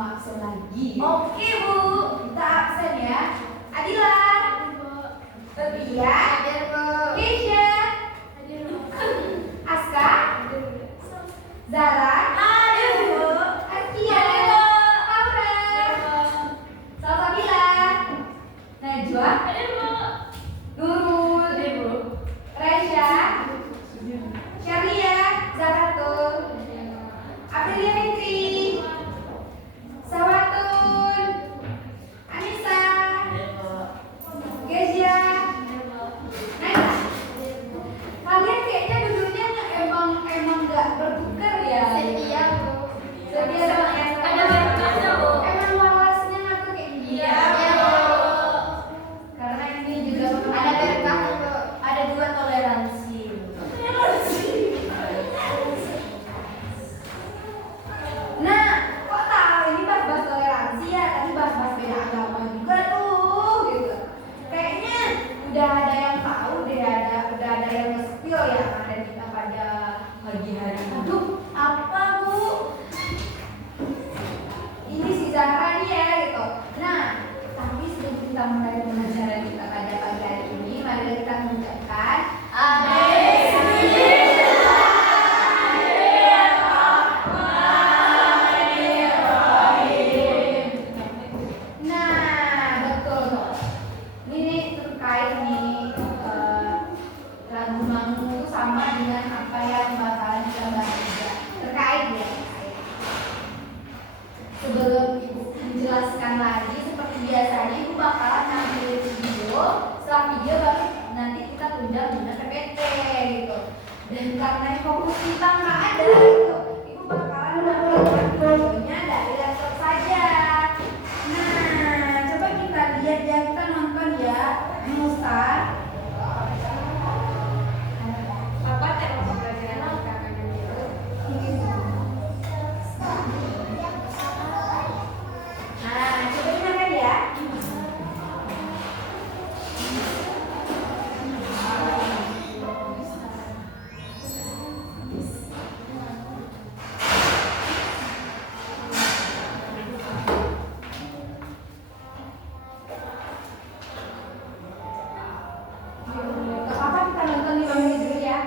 mau absen lagi. Oke Bu, Kita absen ya. Adila, Ria, Keisha, Aska, Zara, hadir Bu. Askia, Laura, Salsabila, Najwa, Nurul, Raisya, Syaria, Zakatul, Aprilia Fitri, Sawatun, Anissa, Kezia, Naila. Kalian kayaknya duduknya emang nggak bertukar ya? Setia Bu. Setia sama yang Ada berkahnya Bu. emang walasnya ngatur kayak gini. Iya Bu. Karena ini juga Ada berkah Bu. Ada 2 toleransi. Nah, kok tahu ini bahas-bahas toleransi ya? Tadi bahas-bahas beda agama juga tuh, gitu. Kayaknya udah ada yang tahu deh, udah ada yang nge-spill ya ada kita pada pagi hari ini. Aduh, apa Bu? Ini si Zahra nih ya, gitu. Nah, tapi sebelum kita mulai pembelajaran kita pada pagi hari ini, mari kita mengucapkan Nah, betul tuh. Ini terkait nih lagu Mangu itu sama dengan apa yang bakalan kita bahas juga. Terkait ya. Sebelum Ibu menjelaskan lagi, seperti biasanya Ibu bakalan ngambil video. Setelah video baru nanti kita tunda guna PPT gitu. Dan karena fokus kita nggak ada gitu, Ibu bakalan mengambil videonya dari laptop saja. Nah, coba kita lihat ya, kita nonton ya, Musa. Apa tema pembelajaran kita akan ambil? Nah, coba dengarkan ya. Gak apa-apa kita nonton di bawah dulu ya.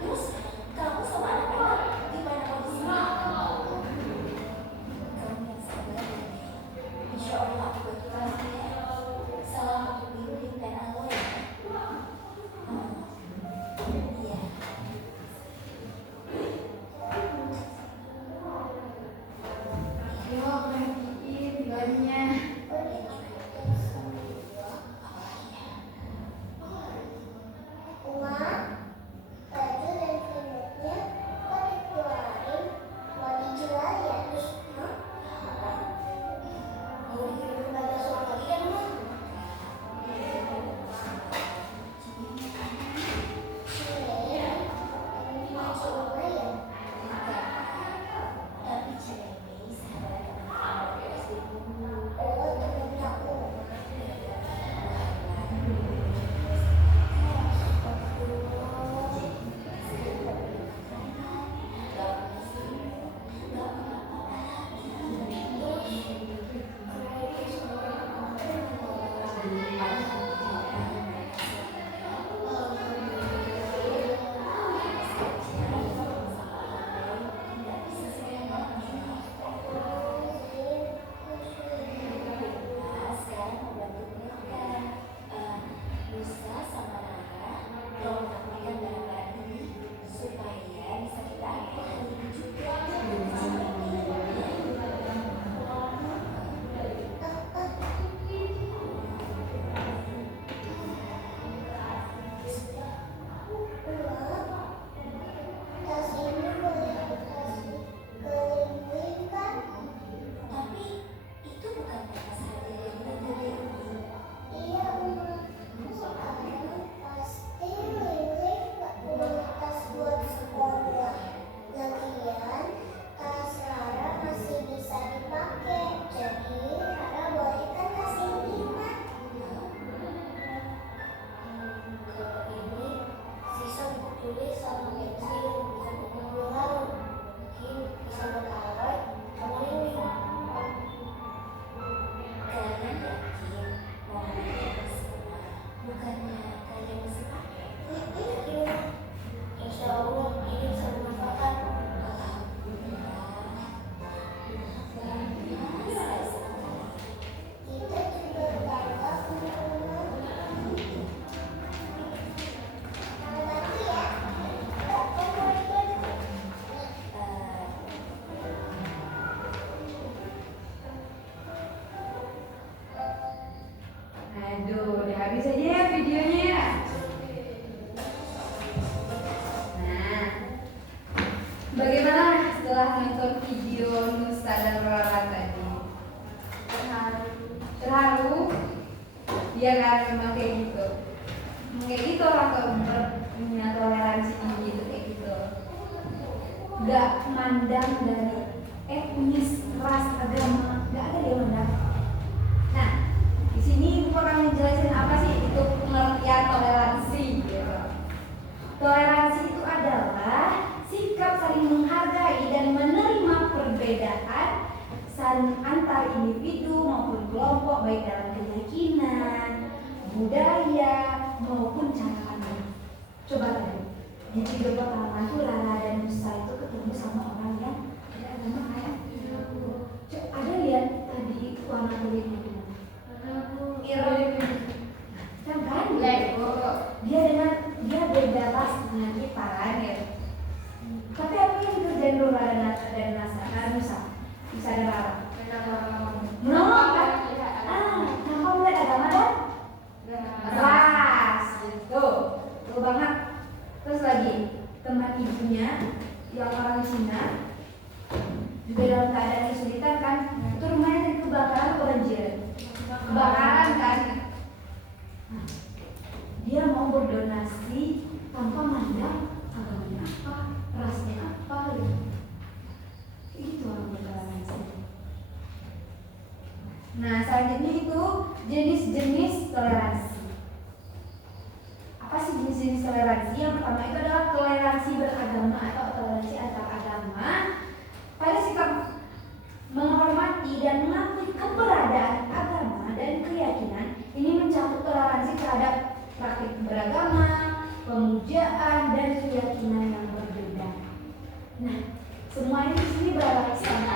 Terus kamu Bagus aja ya videonya ya. Nah, bagaimana setelah nonton video Nusa dan Rara tadi? Terharu? Iya kan, memang kayak gitu. Kayak gitu orang tuh punya toleransi tinggi itu kayak gitu. Gak mandang dari etnis, ras, agama, gak ada dia mandang. Nah, di sini ibu akan menjelaskan apa sih itu pengertian toleransi. Gitu. Toleransi itu adalah sikap saling menghargai dan menerima perbedaan antar individu maupun kelompok baik dalam keyakinan, budaya maupun cara pandang. Coba tadi di video pertama tuh Rara dan Nusa itu ketemu sama orang yang beragama kayak ada lihat tadi warna kulitnya gimana? Kan dia beda ras dengan kita kan ya. Tapi apa yang dikerjain Rara dan Nusa? Bisa ada Rara. Menolong kan? Kenapa melihat agama dan ras? Tuh banget. Terus lagi teman ibunya yang orang Cina juga dalam keadaan kesulitan kan? Itu rumahnya tadi kebakaran banjir. Kebakaran kan? Dia mau berdonasi tanpa mandang agamanya apa, rasnya apa gitu. Itu orang bertoleransi. Nah, selanjutnya itu jenis-jenis toleransi. Apa sih jenis-jenis toleransi? Yang pertama itu adalah toleransi beragama atau toleransi antar agama. Pada sikap menghormati dan mengakui keberadaan agama dan keyakinan, ini mencakup toleransi terhadap praktik beragama, pemujaan dan keyakinan yang berbeda. Nah, semua ini di sini beragama Islam.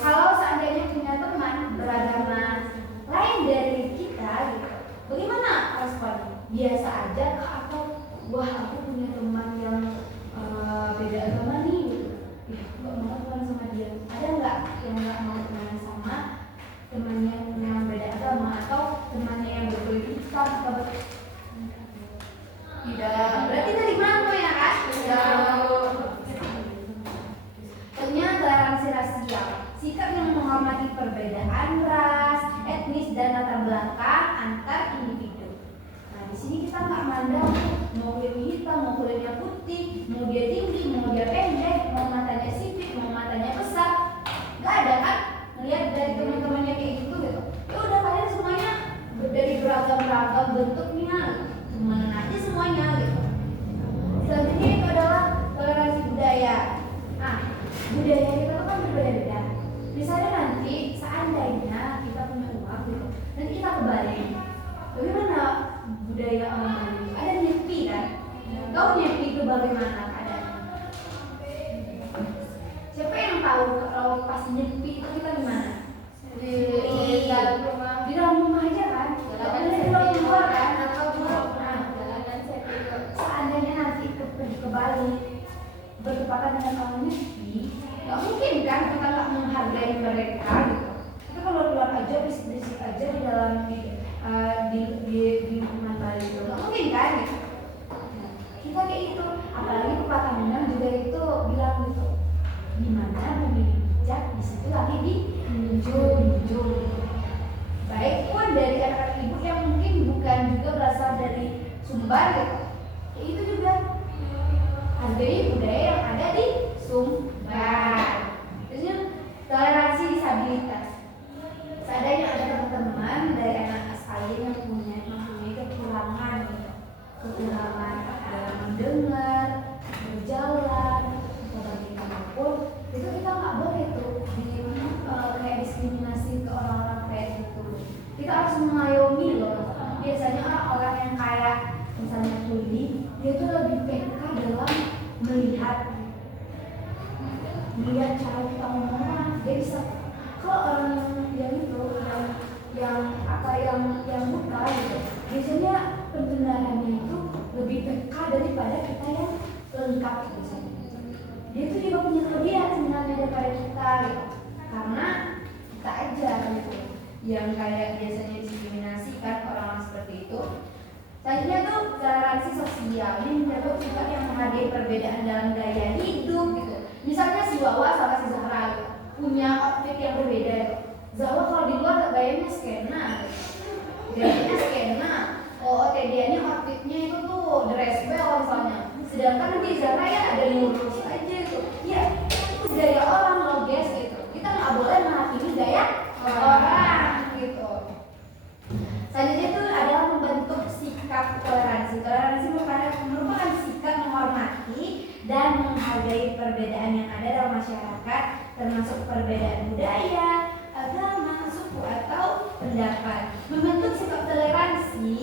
Kalau seandainya punya teman beragama lain dari kita, gitu, bagaimana responnya? Biasa aja kah atau wah aku punya teman yang beda agama nih, gitu. Ya, nggak mau teman sama dia. Ada nggak yang nggak mau teman sama temannya yang beda agama atau temannya yang berkulit hitam atau tidak? Berarti dari mana ya kan? Tentunya toleransi rasial, sikap yang menghormati perbedaan ras, etnis dan latar belakang antar individu. Nah, di sini kita nggak mandang mau kulit hitam, mau kulitnya putih, mau dia tinggi, mau dia pendek, mau matanya sipit, mau matanya besar, nggak ada kan? Melihat dari teman-temannya kayak gitu. Ya udah kalian semuanya dari beragam-beragam bentuknya, temenan aja semuanya gitu. Selanjutnya itu adalah toleransi budaya. Nah, budaya kita tuh kan berbeda-beda. Misalnya nanti seandainya kita punya uang gitu, dan kita ke Bali, bagaimana budaya orang Bali itu? Ada nyepi kan? Tahu nyepi itu bagaimana keadaannya? Siapa yang tahu kalau pas nyepi itu kita gimana? Di dalam rumah. Di dalam rumah aja kan? Di dalam luar kan? Nah, seandainya nanti pergi ke Bali bertepatan dengan orang nyepi, nggak mungkin kan kita nggak menghargai mereka gitu. Kita kalau keluar aja berisik-berisik aja di dalam di lingkungan Bali itu nggak mungkin kan gitu. Nah, kita kayak itu, apalagi pepatah Minang juga itu bilang gitu, di mana bumi bijak di situ lagi dijunjung. Baik pun dari anak-anak ibu yang mungkin bukan juga berasal dari Sumbar gitu, kayak itu juga hargai budaya yang ada di Sumbar. Terusnya toleransi disabilitas. Seandainya ada teman-teman dari anak SAY yang mempunyai kekurangan dalam mendengar, berjalan, atau bagaimanapun, itu kita nggak boleh tuh kayak diskriminasi ke orang-orang kayak gitu. Kita harus mengayomi loh. Biasanya orang-orang yang kayak misalnya tuli, dia tuh lebih peka dalam melihat cara kita ngomong. Dia bisa, kalau orang yang itu yang buta gitu, biasanya pendengarannya itu lebih peka daripada kita yang lengkap gitu. Dia tuh juga punya kelebihan sebenarnya daripada kita gitu, karena kita aja gitu yang kayak biasanya diskriminasi kan orang seperti itu. Selanjutnya tuh toleransi sosial. Ini menyebut sikap yang menghargai perbedaan dalam gaya hidup gitu. Misalnya si Wawa sama si Zahra gitu, punya outfit yang berbeda gitu. Zahra kalau di luar gayanya skena gitu. Gayanya skena. Oh, dia outfitnya itu tuh dress bell misalnya. Sedangkan di Zahra ya ada lurus aja gitu. Ya, itu gaya orang loh guys gitu. Kita nggak boleh menghakimi gaya orang gitu. Selanjutnya itu adalah membentuk sikap toleransi. Toleransi merupakan sikap menghormati dan menghargai perbedaan yang ada dalam masyarakat, termasuk perbedaan budaya, agama, suku atau pendapat. Membentuk sikap toleransi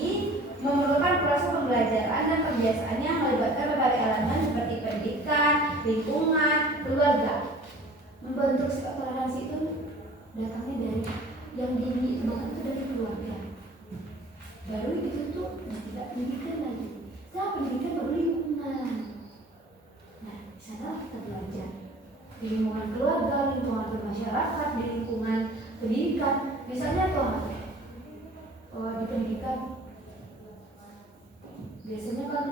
memerlukan proses pembelajaran dan kebiasaan yang melibatkan berbagai elemen seperti pendidikan, lingkungan, keluarga. Membentuk sikap toleransi itu datangnya dari yang dini banget itu dari keluarga. Baru itu tuh tidak pendidikan lagi. Setelah pendidikan baru lingkungan. Nah, di sana kita belajar di lingkungan keluarga, lingkungan bermasyarakat, di lingkungan pendidikan. Misalnya tuh di pendidikan biasanya kan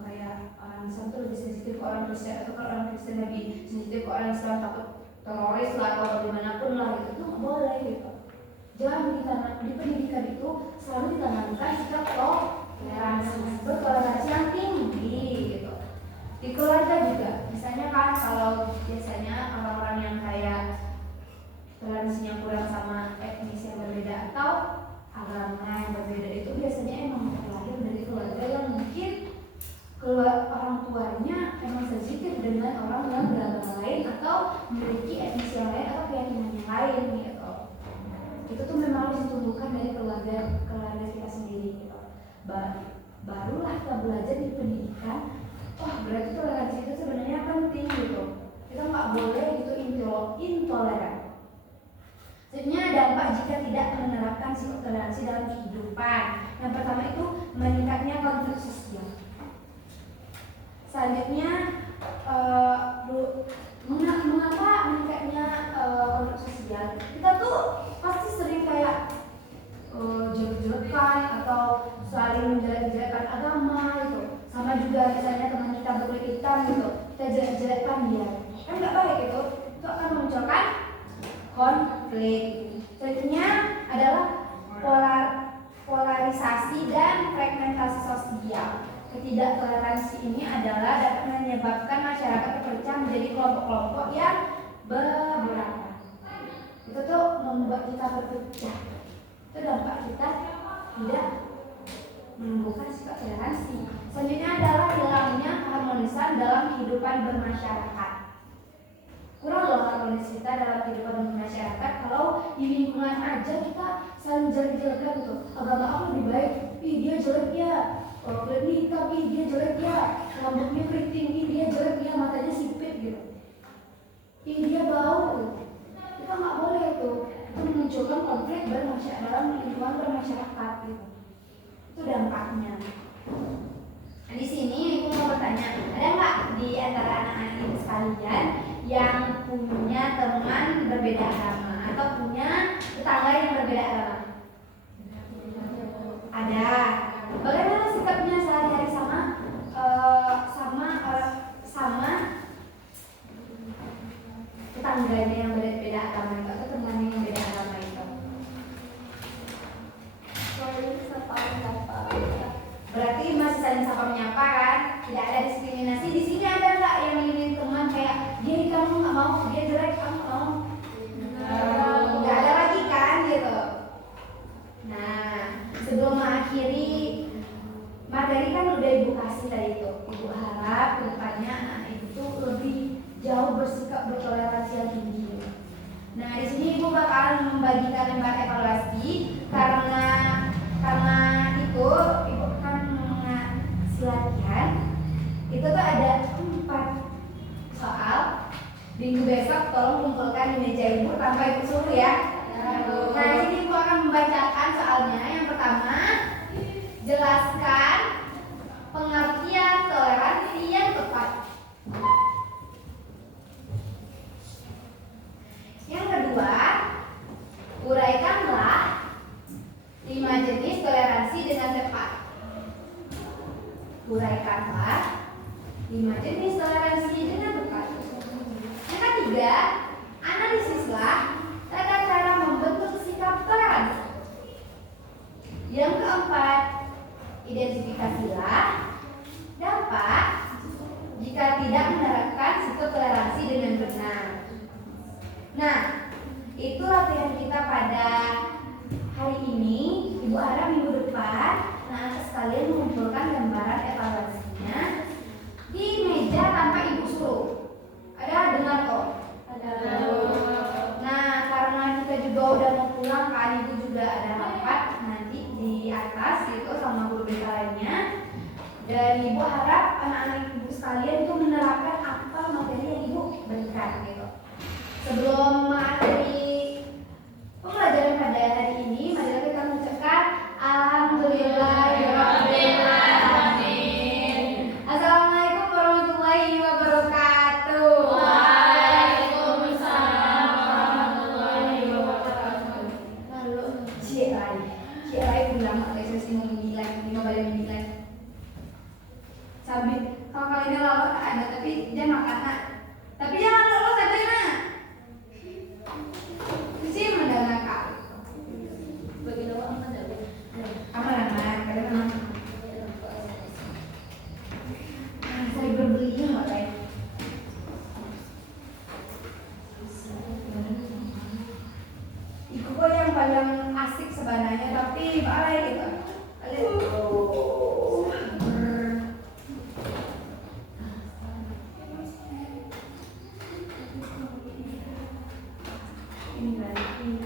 kayak orang Islam tuh lebih sensitif ke orang Kristen, atau kalau orang Kristen lebih sensitif ke orang Islam, takut teroris lah atau dimanapun lah gitu, itu nggak boleh gitu. Jangan di pendidikan itu selalu ditanamkan sikap toleransi, bertoleransi yang tinggi gitu. Di keluarga juga, misalnya kan kalau biasanya orang-orang yang kayak toleransinya kurang sama etnis yang berbeda atau agama yang berbeda, itu biasanya emang terlahir dari keluarga yang mungkin orang tuanya emang sensitif dengan orang yang beragama lain atau memiliki etnis yang lain atau keyakinan yang lain gitu. Itu tuh memang harus ditumbuhkan dari keluarga kita sendiri gitu. Barulah kita belajar di pendidikan, berarti toleransi itu sebenarnya penting gitu. Kita nggak boleh gitu intoleran. Sebenarnya dampak jika tidak menerapkan sikap toleransi dalam kehidupan. Yang pertama itu meningkatnya konflik sosial. Selanjutnya mengapa meningkatnya konflik sosial? Kita tuh pasti sering kayak jelek-jelekan atau saling menjelek-jelekan agama gitu. Sama juga misalnya teman kita berkulit hitam gitu, kita jelek-jelekan dia, kan nggak baik gitu. Itu akan memunculkan konflik. Selanjutnya adalah polarisasi dan fragmentasi sosial. Ketidaktoleransi ini adalah dapat menyebabkan masyarakat terpecah menjadi kelompok-kelompok yang beberapa. Itu tuh membuat kita berpecah. Itu dampak kita tidak menumbuhkan sikap toleransi. Selanjutnya adalah hilangnya keharmonisan dalam kehidupan bermasyarakat. Kurang loh harmonis kita dalam kehidupan bermasyarakat kalau di lingkungan aja kita saling jelek-jelekan gitu. Agama aku lebih baik, dia jelek ya. Kulit hitam, dia jelek ya. Rambutnya keriting, dia jelek ya. Matanya sipit gitu. Dia bau gitu. Kita nggak boleh itu. Itu memunculkan konflik dalam lingkungan bermasyarakat gitu. Itu dampaknya. Nah, di sini aku mau bertanya, ada nggak di antara anak-anak ini sekalian yang punya teman berbeda agama atau punya tetangga yang berbeda agama? Ada. Bagaimana sikapnya sehari-hari sama tetangganya yang berbeda agama itu atau temannya yang beda agama itu? Berarti masih saling sapa menyapa kan? Tidak ada diskriminasi. Di sini ada nggak yang milih teman kayak dia kamu nggak mau, dia jelek kamu mau? Nggak ada lagi kan gitu. Nah, sebelum mengakhiri materi kan udah ibu kasih tadi itu. Ibu harap kedepannya anak itu lebih jauh bersikap bertoleransi yang tinggi. Nah, di sini ibu bakalan membagikan lembar evaluasi karena itu ibu akan mengasih latihan. Itu tuh ada 4 soal. Minggu besok tolong kumpulkan di meja ibu tanpa ibu suruh ya. Nah, di sini ibu akan membacakan soalnya. Yang pertama, jelaskan pengertian toleransi yang tepat. Yang kedua, uraikanlah 5 jenis toleransi dengan ketiga, analisislah tata cara membentuk sikap toleransi. Yang keempat, identifikasilah dampak jika tidak menerapkan sikap toleransi dengan benar. Nah, itu latihan kita pada hari ini. Ibu harap minggu depan sekalian mengumpulkan gambaran evaluasinya di meja tanpa ibu suruh. Ada dengar kok? Ada. Nah, karena kita juga udah mau pulang kan, ibu juga ada rapat nanti di atas gitu sama guru BK lainnya. Dan ibu harap anak-anak ibu sekalian tuh menerapkan apa materi yang ibu berikan gitu. Sebelum mengakhiri pembelajaran pada hari ini, mari kita mengucapkan alhamdulillahirabbil alamin. Assalamualaikum warahmatullahi wabarakatuh. Waalaikumsalam warahmatullahi wabarakatuh. Lalu Cirai bilang ada sesi memilih, lima balik memilih. Sabit, kalau kali ini lawan ada tapi dia makanan. Tapi jangan lolos aja nak. Sih mendengar kak. Bagi doa aman dah. Aman, kadang memang. Saya berbelinya nggak baik. Iku kok yang paling asik sebenarnya, tapi balai gitu. Ini berarti